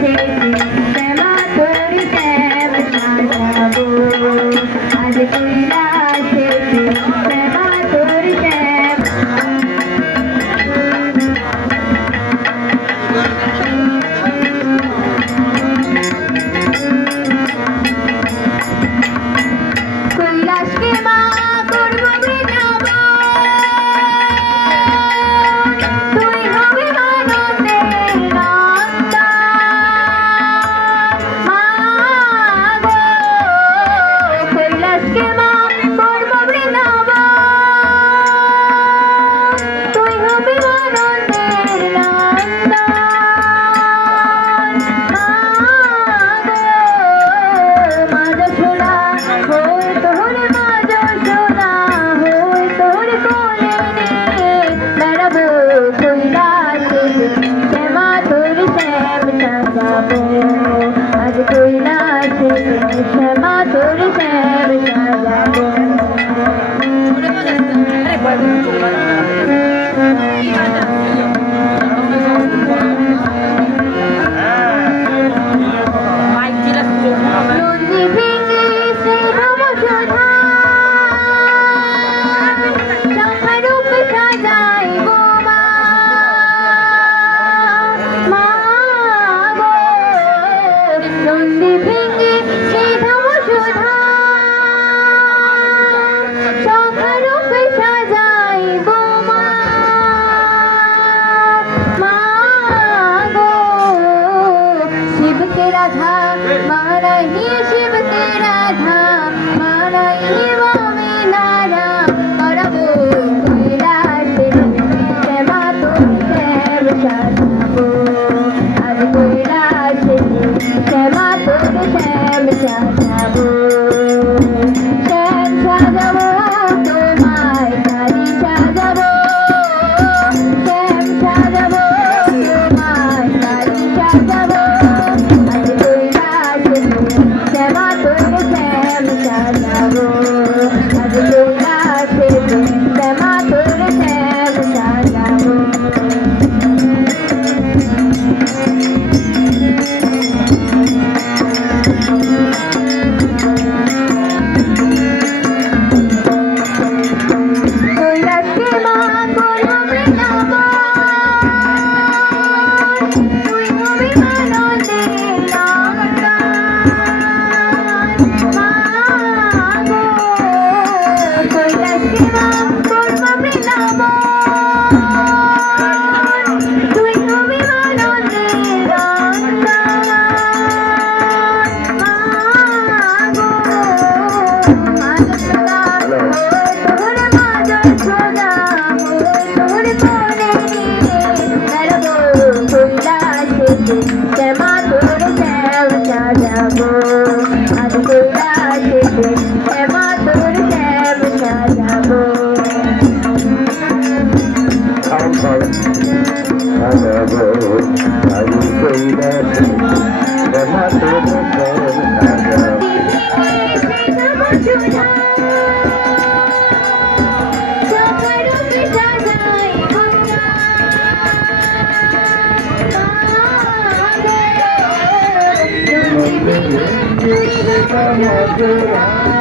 Thank you. तेरा था मारा ये शिव तेरा धाम मारा ये मामा Bring on the money. শ্যামা তোর শ্যামা যাব আজ তোরা আসেছে শ্যামা তোর শ্যামা যাব আমি কইরা শ্যামা তোর মধুরা